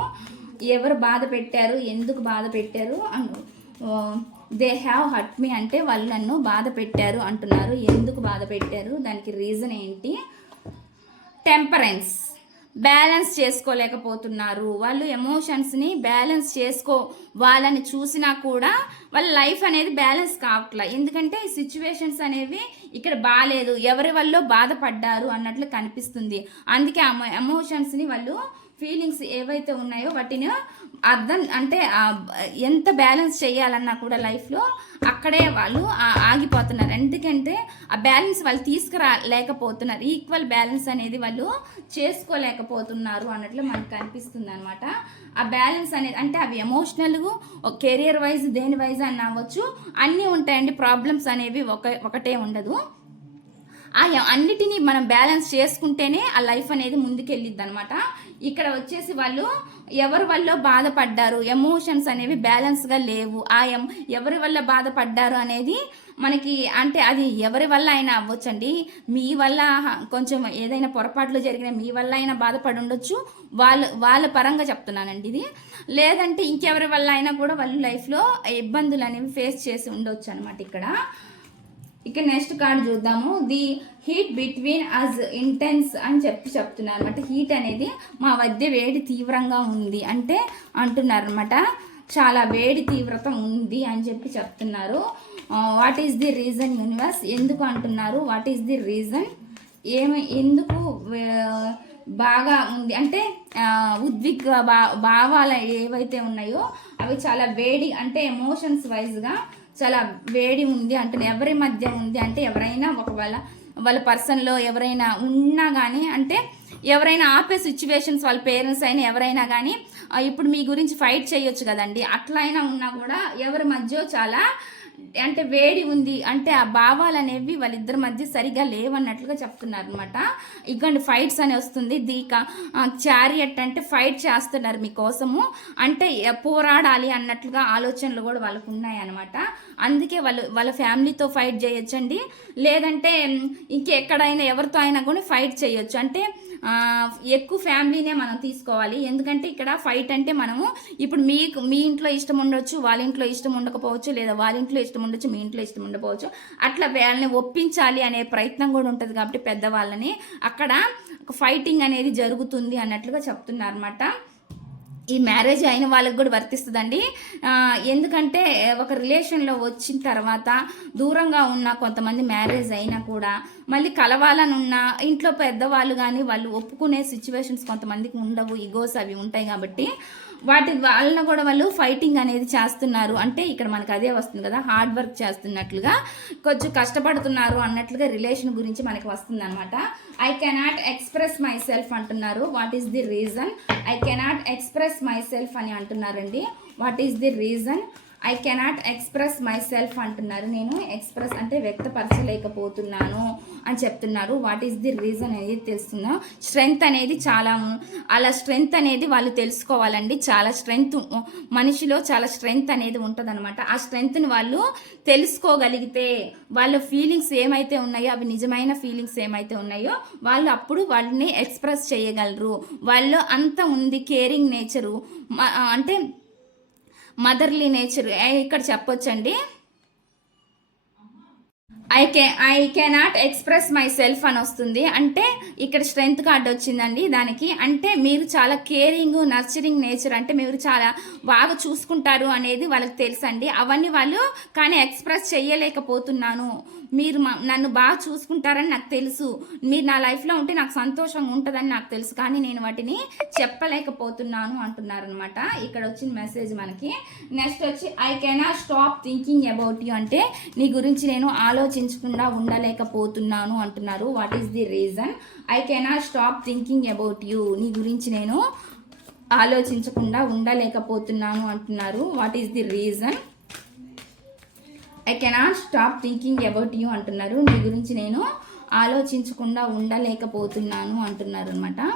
ఎవరు బాధ పెట్టారు, ఎందుకు బాధ పెట్టారు దే హ్యావ్ హట్ మీ అంటే వాళ్ళు నన్ను బాధ పెట్టారు అంటున్నారు. ఎందుకు బాధ పెట్టారు? దానికి రీజన్ ఏంటి? టెంపరెన్స్, బ్యాలెన్స్ చేసుకోలేకపోతున్నారు. వాళ్ళు ఎమోషన్స్ని బ్యాలెన్స్ వాళ్ళని చూసినా కూడా వాళ్ళ లైఫ్ అనేది బ్యాలెన్స్ కావట్లే. ఎందుకంటే సిచ్యువేషన్స్ అనేవి ఇక్కడ బాగాలేదు, ఎవరి వల్ల బాధపడ్డారు అన్నట్లు కనిపిస్తుంది. అందుకే ఆ ఎమోషన్స్ని వాళ్ళు ఫీలింగ్స్ ఏవైతే ఉన్నాయో వాటిని అర్థం అంటే ఎంత బ్యాలెన్స్ చేయాలన్నా కూడా లైఫ్లో అక్కడే వాళ్ళు ఆగిపోతున్నారు. ఎందుకంటే ఆ బ్యాలెన్స్ వాళ్ళు తీసుకురాలేకపోతున్నారు. ఈక్వల్ బ్యాలెన్స్ అనేది వాళ్ళు చేసుకోలేకపోతున్నారు అన్నట్లు మనకు కనిపిస్తుంది అనమాట. ఆ బ్యాలెన్స్ అనేది అంటే అవి ఎమోషనల్, కెరియర్ వైజ్, దేని వైజ్ అని అవ్వచ్చు, అన్నీ ఉంటాయండి. ప్రాబ్లమ్స్ అనేవి ఒకటే ఉండదు. అన్నిటినీ మనం బ్యాలెన్స్ చేసుకుంటేనే ఆ లైఫ్ అనేది ముందుకెళ్ళిద్ది అనమాట. ఇక్కడ వచ్చేసి వాళ్ళు ఎవరి వల్ల బాధపడ్డారు, ఎమోషన్స్ అనేవి బ్యాలెన్స్గా లేవు. ఎవరి వల్ల బాధపడ్డారు అనేది మనకి అంటే అది ఎవరి వల్ల అయినా అవ్వచ్చండి. మీ వల్ల కొంచెం ఏదైనా పొరపాట్లు జరిగిన మీ వల్ల అయినా బాధపడి ఉండొచ్చు, వాళ్ళ పరంగా చెప్తున్నానండి ఇది. లేదంటే ఇంకెవరి వల్ల అయినా కూడా వాళ్ళు లైఫ్లో ఇబ్బందులు అనేవి ఫేస్ చేసి ఉండొచ్చు అనమాట. ఇక నెక్స్ట్ కార్డు చూద్దాము. The heat between us intense అని చెప్తున్నారు అనమాట. హీట్ అనేది మా మధ్య వేడి తీవ్రంగా ఉంది అంటే అంటున్నారు అనమాట. చాలా వేడి తీవ్రత ఉంది అని చెప్తున్నారు. What is the reason universe? ఎందుకు అంటున్నారు? What is the reason? ఎందుకు బాగా ఉంది అంటే ఉద్విగ్న భావాలు ఏవైతే ఉన్నాయో అవి చాలా వేడి అంటే ఎమోషన్స్ వైజ్గా చాలా వేడి ఉంది అంటున్నారు. ఎవరి మధ్య ఉంది అంటే ఎవరైనా ఒకవేళ వాళ్ళ పర్సన్లో ఎవరైనా ఉన్నా కానీ అంటే ఎవరైనా ఆపే సిచ్యువేషన్స్ వాళ్ళ పేరెంట్స్ అయినా ఎవరైనా కానీ ఇప్పుడు మీ గురించి ఫైట్ చేయొచ్చు కదండి. అట్లా అయినా ఉన్నా కూడా ఎవరి మధ్య చాలా అంటే వేడి ఉంది అంటే ఆ భావాలు అనేవి వాళ్ళిద్దరి మధ్య సరిగా లేవన్నట్లుగా చెప్తున్నారు అనమాట. ఇక్కడ ఫైట్స్ అని వస్తుంది. చారియట్ అంటే ఫైట్ చేస్తున్నారు మీకోసము అంటే పోరాడాలి అన్నట్లుగా ఆలోచనలు కూడా వాళ్ళకు ఉన్నాయన్నమాట. అందుకే వాళ్ళ ఫ్యామిలీతో ఫైట్ చేయొచ్చండి, లేదంటే ఇంకెక్కడైనా ఎవరితో అయినా కూడా ఫైట్ చేయొచ్చు. అంటే ఎక్కువ ఫ్యామిలీనే మనం తీసుకోవాలి. ఎందుకంటే ఇక్కడ ఫైట్ అంటే మనము ఇప్పుడు మీ ఇంట్లో ఇష్టం ఉండొచ్చు, వాళ్ళ ఇంట్లో ఇష్టం ఉండకపోవచ్చు, లేదా వాళ్ళ ఇంట్లో ఇష్టం ఉండొచ్చు, మీ ఇంట్లో ఇష్టం ఉండకపోవచ్చు. అట్లా వాళ్ళని ఒప్పించాలి అనే ప్రయత్నం కూడా ఉంటుంది కాబట్టి పెద్దవాళ్ళని అక్కడ ఫైటింగ్ అనేది జరుగుతుంది అన్నట్లుగా చెప్తున్నారు అనమాట. ఈ మ్యారేజ్ అయిన వాళ్ళకి కూడా వర్తిస్తుందండి. ఎందుకంటే ఒక రిలేషన్లో వచ్చిన తర్వాత దూరంగా ఉన్న కొంతమంది మ్యారేజ్ అయినా కూడా మళ్ళీ కలవాలని ఉన్న ఇంట్లో పెద్దవాళ్ళు కానీ వాళ్ళు ఒప్పుకునే సిచ్యువేషన్స్ కొంతమందికి ఉండవు, ఈగోస్ అవి ఉంటాయి కాబట్టి వాటి వలన కూడా వాళ్ళు ఫైటింగ్ అనేది చేస్తున్నారు. అంటే ఇక్కడ మనకు అదే వస్తుంది కదా, హార్డ్ వర్క్ చేస్తున్నట్లుగా కొంచెం కష్టపడుతున్నారు అన్నట్లుగా రిలేషన్ గురించి మనకి వస్తుంది అనమాట. I cannot express myself అంటున్నారు. What is the reason? I cannot express myself అని అంటున్నారండి. What is the reason? I cannot express myself అంటున్నారు. నేను ఎక్స్ప్రెస్ అంటే వ్యక్తపరచలేకపోతున్నాను అని చెప్తున్నారు. వాట్ ఈస్ ది రీజన్ అనేది తెలుస్తున్నా. స్ట్రెంగ్త్ అనేది చాలా అలా స్ట్రెంగ్త్ అనేది వాళ్ళు తెలుసుకోవాలండి. చాలా స్ట్రెంగ్త్ మనిషిలో చాలా స్ట్రెంగ్త్ అనేది ఉంటుంది అనమాట. ఆ స్ట్రెంగ్త్ని వాళ్ళు తెలుసుకోగలిగితే వాళ్ళ ఫీలింగ్స్ ఏమైతే ఉన్నాయో అవి నిజమైన ఫీలింగ్స్ ఏమైతే ఉన్నాయో వాళ్ళు అప్పుడు వాళ్ళని ఎక్స్ప్రెస్ చేయగలరు. వాళ్ళు అంత ఉంది కేరింగ్ నేచరు అంటే మదర్లీ నేచర్ ఇక్కడ చెప్పొచ్చండి. I cannot express myself అని వస్తుంది. అంటే ఇక్కడ స్ట్రెంగ్త్ కార్డ్ వచ్చిందండి దానికి. అంటే మీరు చాలా కేరింగ్ నర్చరింగ్ నేచర్, అంటే మీరు చాలా బాగా చూసుకుంటారు అనేది వాళ్ళకి తెలుసండి. అవన్నీ వాళ్ళు కానీ ఎక్స్ప్రెస్ చేయలేకపోతున్నాను. మీరు నన్ను బాగా చూసుకుంటారని నాకు తెలుసు, మీరు నా లైఫ్లో ఉంటే నాకు సంతోషంగా ఉంటుందని నాకు తెలుసు, కానీ నేను వాటిని చెప్పలేకపోతున్నాను అంటున్నారనమాట. ఇక్కడ వచ్చిన మెసేజ్ మనకి. నెక్స్ట్ వచ్చి I cannot stop thinking about you, అంటే నీ గురించి నేను ఆలోచించకుండా ఉండలేకపోతున్నాను అంటున్నారు. What is the reason? I cannot stop thinking about you, నీ గురించి నేను ఆలోచించకుండా ఉండలేకపోతున్నాను అంటున్నారు. What is the reason? I cannot stop thinking about you అంటున్నారు. నీ గురించి నేను ఆలోచించకుండా ఉండలేకపోతున్నాను అంటున్నారు అనమాట.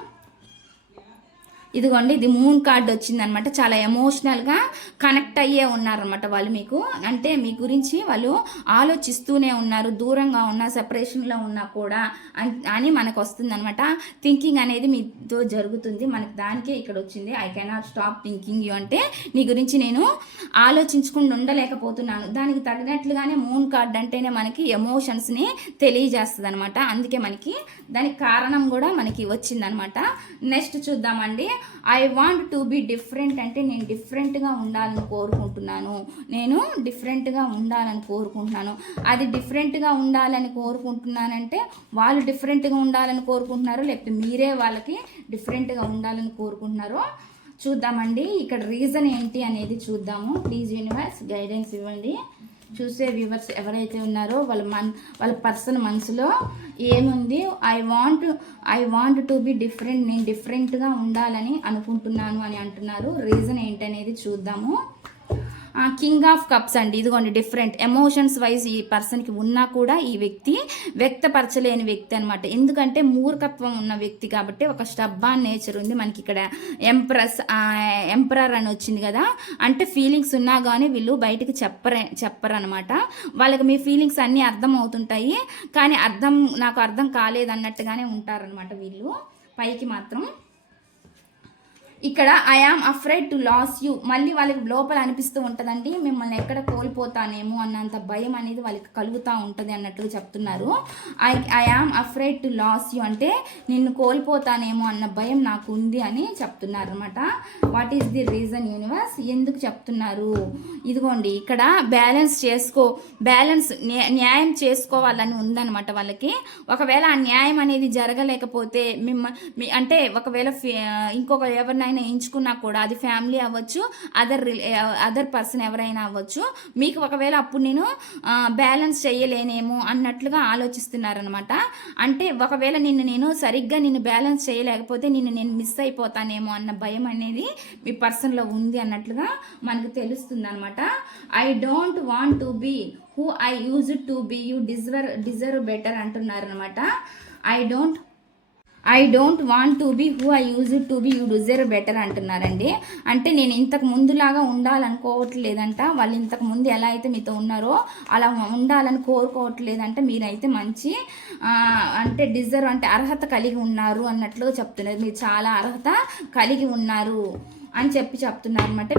ఇదిగోండి, ఇది మూన్ కార్డ్ వచ్చిందనమాట. చాలా ఎమోషనల్గా కనెక్ట్ అయ్యే ఉన్నారనమాట వాళ్ళు మీకు. అంటే మీ గురించి వాళ్ళు ఆలోచిస్తూనే ఉన్నారు, దూరంగా ఉన్నా సెపరేషన్లో ఉన్నా కూడా అని మనకు వస్తుంది అనమాట. థింకింగ్ అనేది మీతో జరుగుతుంది మనకి, దానికే ఇక్కడ వచ్చింది I cannot stop thinking you, అంటే నీ గురించి నేను ఆలోచించకుండా ఉండలేకపోతున్నాను. దానికి తగినట్లుగానే మూన్ కార్డ్ అంటేనే మనకి ఎమోషన్స్ని తెలియజేస్తుంది అనమాట. అందుకే మనకి దానికి కారణం కూడా మనకి వచ్చిందనమాట. నెక్స్ట్ చూద్దామండి. I want to be different, అంటే నేను డిఫరెంట్గా ఉండాలని కోరుకుంటున్నాను. నేను డిఫరెంట్గా ఉండాలని కోరుకుంటున్నాను. అది డిఫరెంట్గా ఉండాలని కోరుకుంటున్నానంటే వాళ్ళు డిఫరెంట్గా ఉండాలని కోరుకుంటున్నారు, లేకపోతే మీరే వాళ్ళకి డిఫరెంట్గా ఉండాలని కోరుకుంటున్నారో చూద్దామండి. ఇక్కడ రీజన్ ఏంటి అనేది చూద్దాము. ప్లీజ్ యూనివర్స్ గైడెన్స్ ఇవ్వండి. చూసే వ్యూవర్స్ ఎవరైతే ఉన్నారో వాళ్ళ పర్సన్ మనసులో ఏముంది? I want to be different, నేను డిఫరెంట్గా ఉండాలని అనుకుంటున్నాను అని అంటున్నారు. రీజన్ ఏంటనేది చూద్దాము. కింగ్ ఆఫ్ కప్స్ అండి. ఇదిగోండి, డిఫరెంట్ ఎమోషన్స్ వైజ్ ఈ పర్సన్కి ఉన్నా కూడా ఈ వ్యక్తి వ్యక్తపరచలేని వ్యక్తి అనమాట. ఎందుకంటే మూర్ఖత్వం ఉన్న వ్యక్తి కాబట్టి ఒక స్టబ్బాన్ నేచర్ ఉంది మనకి. ఇక్కడ ఎంపరర్ అని వచ్చింది కదా, అంటే ఫీలింగ్స్ ఉన్నా కానీ వీళ్ళు బయటికి చెప్పరనమాట. వాళ్ళకి మీ ఫీలింగ్స్ అన్నీ అర్థం అవుతుంటాయి, కానీ నాకు అర్థం కాలేదన్నట్టుగానే ఉంటారనమాట వీళ్ళు పైకి మాత్రం. ఇక్కడ I am afraid to lose you, మళ్ళీ వాళ్ళకి లోపల అనిపిస్తూ ఉంటుందండి మిమ్మల్ని ఎక్కడ కోల్పోతానేమో అన్నంత భయం అనేది వాళ్ళకి కలుగుతూ ఉంటుంది అన్నట్టుగా చెప్తున్నారు. I am afraid to lose you, అంటే నిన్ను కోల్పోతానేమో అన్న భయం నాకు ఉంది అని చెప్తున్నారు అనమాట. What is the reason universe? ఎందుకు చెప్తున్నారు? ఇదిగోండి, ఇక్కడ బ్యాలెన్స్ న్యాయం చేసుకోవాలని ఉందన్నమాట వాళ్ళకి. ఒకవేళ ఆ న్యాయం అనేది జరగలేకపోతే అంటే ఒకవేళ ఇంకొక ఎవరినైనా ఎంచుకున్నా కూడా, అది ఫ్యామిలీ అవ్వచ్చు, అదర్ పర్సన్ ఎవరైనా అవ్వచ్చు, మీకు ఒకవేళ అప్పుడు నేను బ్యాలెన్స్ చేయలేనేమో అన్నట్లుగా ఆలోచిస్తున్నారనమాట. అంటే ఒకవేళ నేను సరిగ్గా బ్యాలెన్స్ చేయలేకపోతే నేను మిస్ అయిపోతానేమో అన్న భయం అనేది మీ పర్సన్లో ఉంది అన్నట్లుగా మనకు తెలుస్తుంది అనమాట. I don't want to be who I use to be, you deserve better అంటున్నారనమాట. I don't want to be who I use to be, you deserve better అంటున్నారండి. అంటే నేను ఇంతకు ముందులాగా ఉండాలనుకోవట్లేదంట. వాళ్ళు ఇంతకు ముందు ఎలా అయితే మీతో ఉన్నారో అలా ఉండాలని కోరుకోవట్లేదంటే మీరైతే మంచి అంటే డిజర్వ్ అంటే అర్హత కలిగి ఉన్నారు అన్నట్లుగా చెప్తున్నారు. మీరు చాలా అర్హత కలిగి ఉన్నారు అని చెప్తున్నారు అనమాట.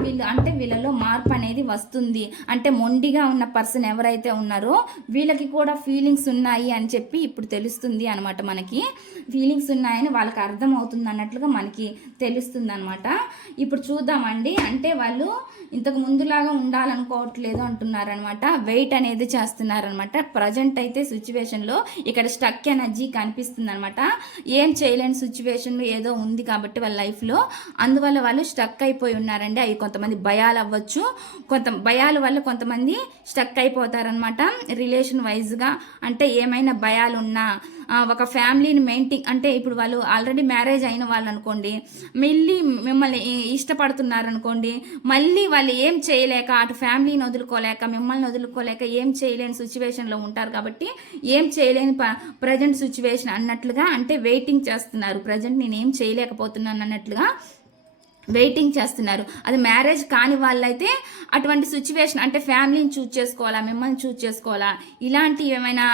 వీళ్ళలో మార్పు అనేది వస్తుంది. అంటే మొండిగా ఉన్న పర్సన్ ఎవరైతే ఉన్నారో వీళ్ళకి కూడా ఫీలింగ్స్ ఉన్నాయి అని చెప్పి ఇప్పుడు తెలుస్తుంది అనమాట. మనకి ఫీలింగ్స్ ఉన్నాయని వాళ్ళకి అర్థమవుతుంది అన్నట్లుగా మనకి తెలుస్తుంది అనమాట. ఇప్పుడు చూద్దామండి. అంటే వాళ్ళు ఇంతకు ముందులాగా ఉండాలనుకోవట్లేదు అంటున్నారనమాట. వెయిట్ అనేది చేస్తున్నారనమాట. ప్రజెంట్ అయితే సిచ్యువేషన్లో ఇక్కడ స్టక్ ఎనర్జీ కనిపిస్తుంది అనమాట. ఏం చేయలేని సిచ్యువేషన్ ఏదో ఉంది కాబట్టి వాళ్ళ లైఫ్లో, అందువల్ల వాళ్ళు స్టక్ అయిపోయి ఉన్నారండి. అవి కొంతమంది భయాలు అవ్వచ్చు, భయాల వల్ల కొంతమంది స్టక్ అయిపోతారనమాట రిలేషన్ వైజ్గా. అంటే ఏమైనా భయాలు ఉన్నా ఒక ఫ్యామిలీని మెయింటైన్, అంటే ఇప్పుడు వాళ్ళు ఆల్రెడీ మ్యారేజ్ అయిన వాళ్ళు అనుకోండి, మళ్ళీ మిమ్మల్ని ఇష్టపడుతున్నారనుకోండి, మళ్ళీ వాళ్ళు ఏం చేయలేక అటు ఫ్యామిలీని వదులుకోలేక మిమ్మల్ని వదులుకోలేక ఏం చేయలేని సిచ్యువేషన్లో ఉంటారు. కాబట్టి ఏం చేయలేని ప్రజెంట్ సిచ్యువేషన్ అన్నట్లుగా, అంటే వెయిటింగ్ చేస్తున్నారు. ప్రజెంట్ నేను ఏం చేయలేకపోతున్నాను అన్నట్లుగా వెయిటింగ్ చేస్తున్నారు. అది మ్యారేజ్ కాని వాళ్ళైతే అటువంటి సిచ్యువేషన్ అంటే ఫ్యామిలీని చూజ్ చేసుకోవాలా, మిమ్మల్ని చూజ్ చేసుకోవాలా, ఇలాంటి ఏమైనా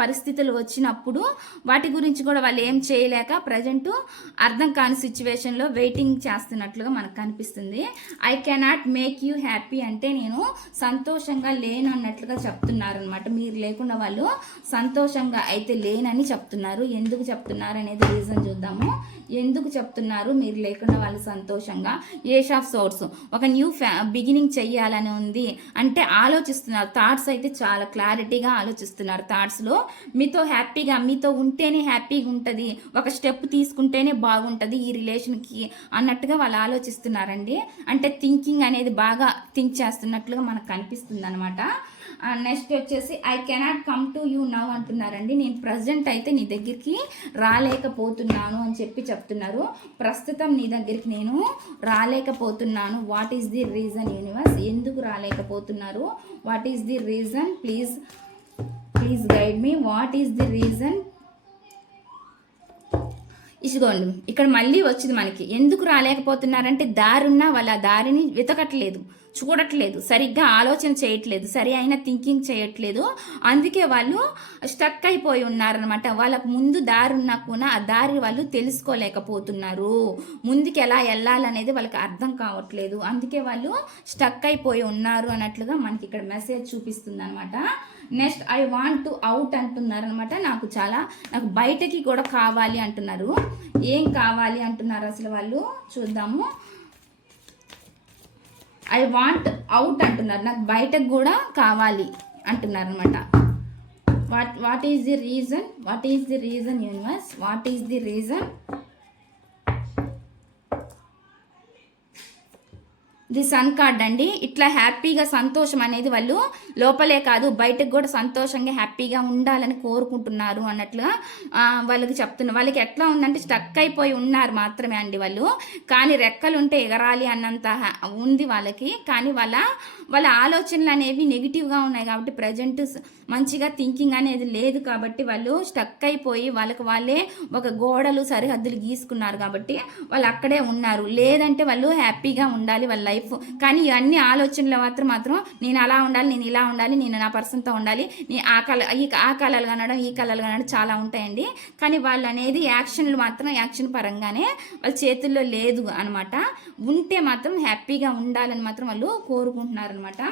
పరిస్థితులు వచ్చినప్పుడు వాటి గురించి కూడా వాళ్ళు ఏం చేయలేక ప్రజెంట్ అర్థం కాని సిచ్యువేషన్లో వెయిటింగ్ చేస్తున్నట్లుగా మనకు కనిపిస్తుంది. I cannot make you happy అంటే నేను సంతోషంగా లేను అన్నట్లుగా చెప్తున్నారు అనమాట. మీరు లేకుండా వాళ్ళు సంతోషంగా అయితే లేనని చెప్తున్నారు. ఎందుకు చెప్తున్నారు అనేది రీజన్ చూద్దాము. ఎందుకు చెప్తున్నారు మీరు లేకుండా వాళ్ళు సంతోషంగా? ఏష్ ఆఫ్ సోర్స్, ఒక న్యూ బిగినింగ్ చెయ్యాలని ఉంది అంటే ఆలోచిస్తున్నారు. థాట్స్ అయితే చాలా క్లారిటీగా ఆలోచిస్తున్నారు. థాట్స్లో మీతో హ్యాపీగా, మీతో ఉంటేనే హ్యాపీగా ఉంటుంది, ఒక స్టెప్ తీసుకుంటేనే బాగుంటుంది ఈ రిలేషన్కి అన్నట్టుగా వాళ్ళు ఆలోచిస్తున్నారండి. అంటే థింకింగ్ అనేది బాగా థింక్ చేస్తున్నట్లుగా మనకు కనిపిస్తుంది అనమాట. నెక్స్ట్ వచ్చేసి I cannot come to you now అంటున్నారండి. నేను ప్రజెంట్ అయితే నీ దగ్గరికి రాలేకపోతున్నాను అని చెప్పి చెప్తున్నారు. ప్రస్తుతం నీ దగ్గరికి నేను రాలేకపోతున్నాను. What is the reason universe? ఎందుకు రాలేకపోతున్నారు? What is the reason? Please guide me. What is the reason? ఇసుకోండి, ఇక్కడ మళ్ళీ వచ్చింది మనకి. ఎందుకు రాలేకపోతున్నారంటే దారున్నా వాళ్ళ దారిని వెతకట్లేదు, చూడట్లేదు, సరిగ్గా ఆలోచన చేయట్లేదు, సరి అయిన థింకింగ్ చేయట్లేదు. అందుకే వాళ్ళు స్టక్ అయిపోయి ఉన్నారనమాట. వాళ్ళకు ముందు దారి ఉన్నా కూడా ఆ దారి వాళ్ళు తెలుసుకోలేకపోతున్నారు. ముందుకు ఎలా వెళ్ళాలనేది వాళ్ళకి అర్థం కావట్లేదు. అందుకే వాళ్ళు స్టక్ అయిపోయి ఉన్నారు అన్నట్లుగా మనకి ఇక్కడ మెసేజ్ చూపిస్తుంది అనమాట. Next I want to out అంటున్నారు అనమాట. నాకు బయటకి కూడా కావాలి అంటున్నారు. ఏం కావాలి అంటున్నారు అసలు వాళ్ళు? చూద్దాము. ఐ వాంట్ అవుట్ అంటున్నారు, నాకు బయటకు కూడా కావాలి అంటున్నారు అనమాట. What is the reason? What is the reason universe? What is the reason? The sun card అండి. ఇట్లా హ్యాపీగా సంతోషం అనేది వాళ్ళు లోపలే కాదు బయటకు కూడా సంతోషంగా హ్యాపీగా ఉండాలని కోరుకుంటున్నారు అన్నట్లుగా వాళ్ళకి చెప్తున్నారు. వాళ్ళకి ఎట్లా ఉందంటే స్టక్ అయిపోయి ఉన్నారు మాత్రమే అండి వాళ్ళు. కానీ రెక్కలు ఉంటే ఎగరాలి అన్నంత ఉంది వాళ్ళకి. కానీ వాళ్ళ ఆలోచనలు అనేవి నెగిటివ్గా ఉన్నాయి కాబట్టి ప్రజెంట్ మంచిగా థింకింగ్ అనేది లేదు కాబట్టి వాళ్ళు స్టక్ అయిపోయి వాళ్ళే ఒక గోడలు సరిహద్దులు గీసుకున్నారు కాబట్టి వాళ్ళు అక్కడే ఉన్నారు. లేదంటే వాళ్ళు హ్యాపీగా ఉండాలి వాళ్ళ లైఫ్. కానీ ఇవన్నీ ఆలోచనలు మాత్రం నేను అలా ఉండాలి, నేను ఇలా ఉండాలి, నేను నా పర్సన్తో ఉండాలి, నేను ఆ కళలు కనడం ఈ కళలు కనడం చాలా ఉంటాయండి. కానీ వాళ్ళు అనేది యాక్షన్లు మాత్రం యాక్షన్ పరంగానే వాళ్ళ చేతుల్లో లేదు అనమాట. ఉంటే మాత్రం హ్యాపీగా ఉండాలని మాత్రం వాళ్ళు కోరుకుంటున్నారు అనమాట.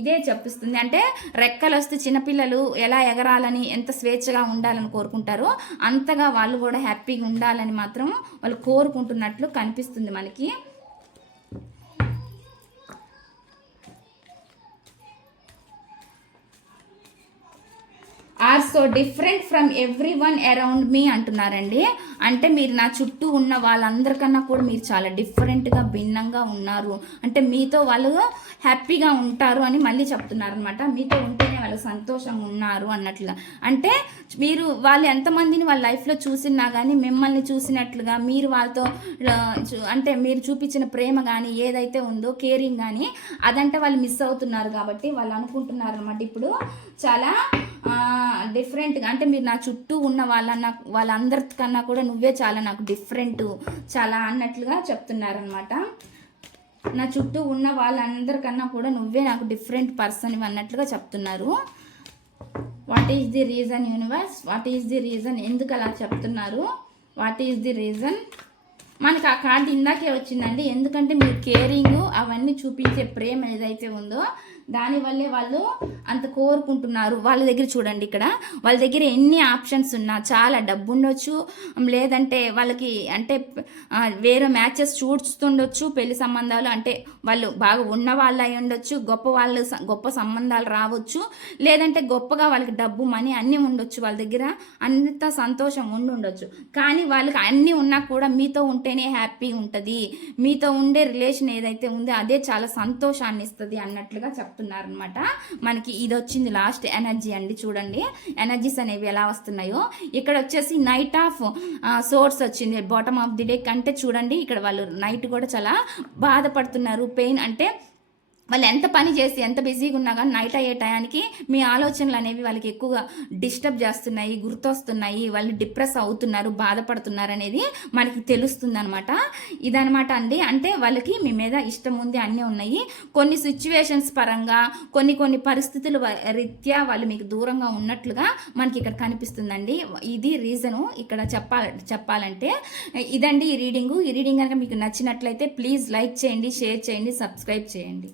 ఇదే చెప్పిస్తుంది. అంటే రెక్కలు వస్తే చిన్నపిల్లలు ఎలా ఎగరాలని ఎంత స్వేచ్ఛగా ఉండాలని కోరుకుంటారో అంతగా వాళ్ళు కూడా హ్యాపీగా ఉండాలని మాత్రం వాళ్ళు కోరుకుంటున్నట్లు కనిపిస్తుంది మనకి. Are so different from everyone around me అంటున్నారండి. అంటే మీరు నా చుట్టూ ఉన్న వాళ్ళందరికన్నా కూడా మీరు చాలా డిఫరెంట్గా భిన్నంగా ఉన్నారు. అంటే మీతో వాళ్ళు హ్యాపీగా ఉంటారు అని మళ్ళీ చెప్తున్నారు అనమాట. మీతో ఉంటేనే వాళ్ళు సంతోషంగా ఉన్నారు అన్నట్లుగా. అంటే వాళ్ళు ఎంతమందిని వాళ్ళ లైఫ్లో చూసినా కానీ మిమ్మల్ని చూసినట్లుగా మీరు వాళ్ళతో అంటే మీరు చూపించిన ప్రేమ కానీ ఏదైతే ఉందో కేరింగ్ కానీ అదంటే వాళ్ళు మిస్ అవుతున్నారు కాబట్టి వాళ్ళు అనుకుంటున్నారు అనమాట. ఇప్పుడు చాలా డిఫరెంట్గా అంటే మీరు నా చుట్టూ ఉన్న వాళ్ళందరికన్నా కూడా నువ్వే చాలా నాకు డిఫరెంట్ చాలా అన్నట్లుగా చెప్తున్నారనమాట. నా చుట్టూ ఉన్న వాళ్ళందరికన్నా కూడా నువ్వే నాకు డిఫరెంట్ పర్సన్ అన్నట్లుగా చెప్తున్నారు. What is the reason universe? What is the reason? ఎందుకు అలా చెప్తున్నారు? What is the reason? మనకు ఆ కార్డు ఇందాకే వచ్చిందండి. ఎందుకంటే మీరు కేరింగ్ అవన్నీ చూపించే ప్రేమ ఏదైతే ఉందో దానివల్లే వాళ్ళు అంత కోరుకుంటున్నారు. వాళ్ళ దగ్గర చూడండి, ఇక్కడ వాళ్ళ దగ్గర ఎన్ని ఆప్షన్స్ ఉన్నా చాలా డబ్బు ఉండొచ్చు, లేదంటే వాళ్ళకి అంటే వేరే మ్యాచెస్ చూస్తుండొచ్చు, పెళ్లి సంబంధాలు అంటే వాళ్ళు బాగా ఉన్న వాళ్ళు అయి ఉండొచ్చు, గొప్ప సంబంధాలు రావచ్చు, లేదంటే గొప్పగా వాళ్ళకి డబ్బు మనీ అన్నీ ఉండొచ్చు, వాళ్ళ దగ్గర అంత సంతోషం ఉండొచ్చు. కానీ వాళ్ళకి అన్నీ ఉన్నా కూడా మీతో ఉంటేనే హ్యాపీ ఉంటుంది, మీతో ఉండే రిలేషన్ ఏదైతే ఉందో అదే చాలా సంతోషాన్ని ఇస్తుంది అన్నట్లుగా చెప్తున్నారనమాట. మనకి ఇది వచ్చింది లాస్ట్ ఎనర్జీ అండి. చూడండి ఎనర్జీస్ అనేవి ఎలా వస్తున్నాయో. ఇక్కడ వచ్చేసి నైట్ ఆఫ్ సోర్స్ వచ్చింది బాటమ్ ఆఫ్ ది డెక్. అంటే చూడండి ఇక్కడ వాళ్ళు నైట్ కూడా చాలా బాధపడుతున్నారు. పెయిన్ అంటే వాళ్ళు ఎంత పని చేసి ఎంత బిజీగా ఉన్నా కానీ నైట్ అయ్యే టయానికి మీ ఆలోచనలు అనేవి వాళ్ళకి ఎక్కువగా డిస్టర్బ్ చేస్తున్నాయి, గుర్తొస్తున్నాయి, వాళ్ళు డిప్రెస్ అవుతున్నారు, బాధపడుతున్నారు అనేది మనకి తెలుస్తుంది అనమాట. ఇదనమాట అండి. అంటే వాళ్ళకి మీ మీద ఇష్టం ఉంది, అన్నీ ఉన్నాయి. కొన్ని సిచ్యువేషన్స్ పరంగా కొన్ని పరిస్థితుల రీత్యా వాళ్ళు మీకు దూరంగా ఉన్నట్లుగా మనకి ఇక్కడ కనిపిస్తుందండి. ఇది రీజను ఇక్కడ చెప్పాలంటే. ఇదండి ఈ రీడింగ్ కనుక మీకు నచ్చినట్లయితే ప్లీజ్ లైక్ చేయండి, షేర్ చేయండి, సబ్స్క్రైబ్ చేయండి.